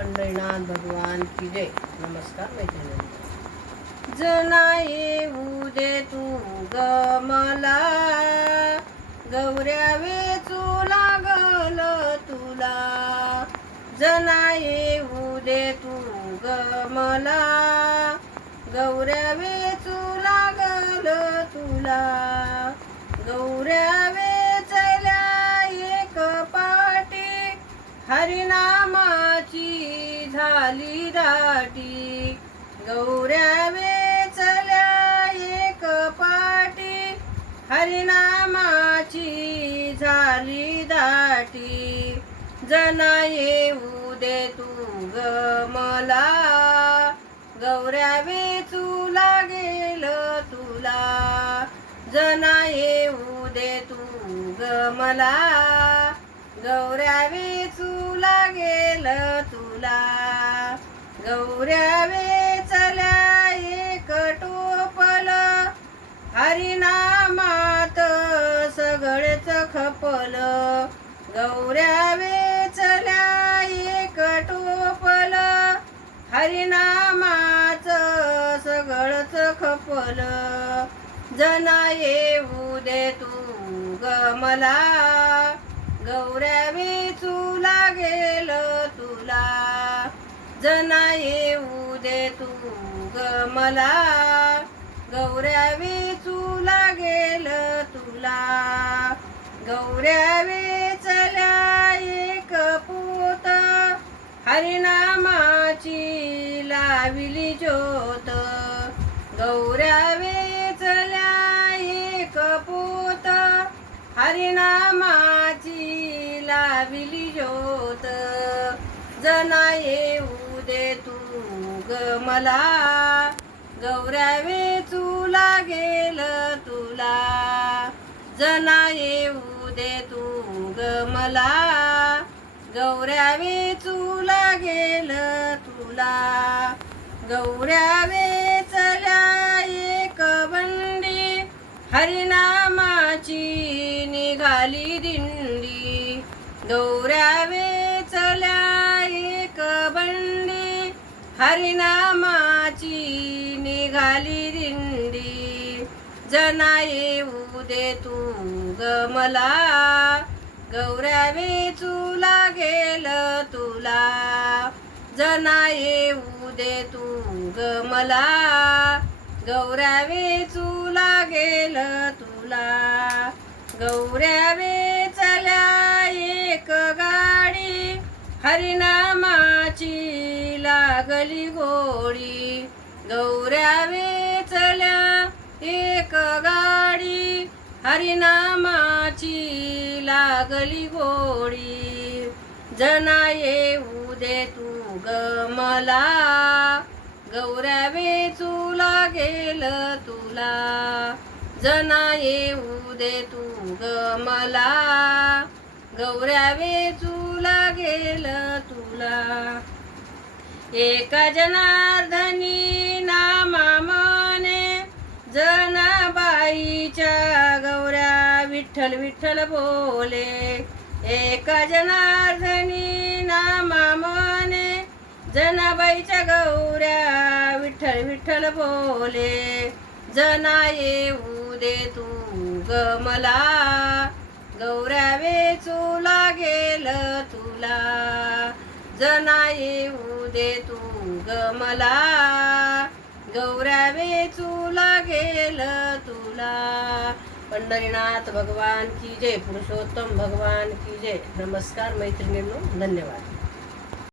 पंढरीनाथ भगवान की जय. नमस्कार मैत्रिणी. जना येऊ दे तू ग मला, गौऱ्या वेचू लागल तुला. जना येऊ दे तू ग मला, गौऱ्या वेचू लागल तुला. गौऱ्या वेचल्या एक पाटी, हरिनामाची झाली दाटी. गौऱ्या वेचल्या एक पाटी, हरिनामाची झाली दाटी. जना येऊ दे तू ग मला, गौऱ्या वेचू लागेल तुला. जना येऊ दे तू ग मला, गौऱ्या वेचू लागेल तुला. गौऱ्या वेचल्या एक टोपल, हरिनामात सगळेच खपल. गौऱ्या वेचल्या एक टोपल, हरिनामाच सगळंच खपल. जना येऊ दे तू ग मला, गौऱ्या वेचू लागेल तुला. जना येऊ दे तू ग मला, गौऱ्या वेचू लागेल तुला. गौऱ्या वेचल्या एक पोत, हरिनामाची लाविली ज्योत. गौऱ्या वेचल्या एक पोत, हरिनामाची लाविली ज्योत. जना येऊ दे तू ग मला, गौऱ्या वेचू लागेल तुला. जना येऊ दे तू ग मला, गौऱ्या वेचू लागेल तुला. गौऱ्या वेचल्या एक बंडी, हरिनामाची निघाली दिंडी. गौऱ्या वेचल्या एक बंडी, हरिनामाची निघाली दिंडी. जना येऊ दे तू ग मला, गौऱ्या वेचू लागेल तुला. जना येऊ दे तू ग मला, गौऱ्या वेचू लागेल तुला. गौऱ्या वेचल्या एक गाडी, हरिनामाची लागली गोडी. गौऱ्या वेचल्या एक गाडी, हरिनामाची लागली गोडी. जना येऊ दे तू ग मला, गौऱ्या वेचू लागेल तुला. जना येऊ दे तू ग मला, गौऱ्या वेचू लागेल तुला. एका जनार्दनी नामा मने, जनाबाईच्या गौऱ्या विठ्ठल विठ्ठल बोले. एका जनार्दनी नामा मने, जनाबाईच्या गौऱ्या विठ्ठल विठ्ठल बोले. जना येऊ दे तू ग मला, गौऱ्या वेचू लागेल तुला. जना येऊ दे तू ग मला, गौऱ्या वेचू लागेल तुला. पंढरीनाथ भगवान की जय. पुरुषोत्तम भगवान की जय. नमस्कार मैत्रिणींनो. धन्यवाद.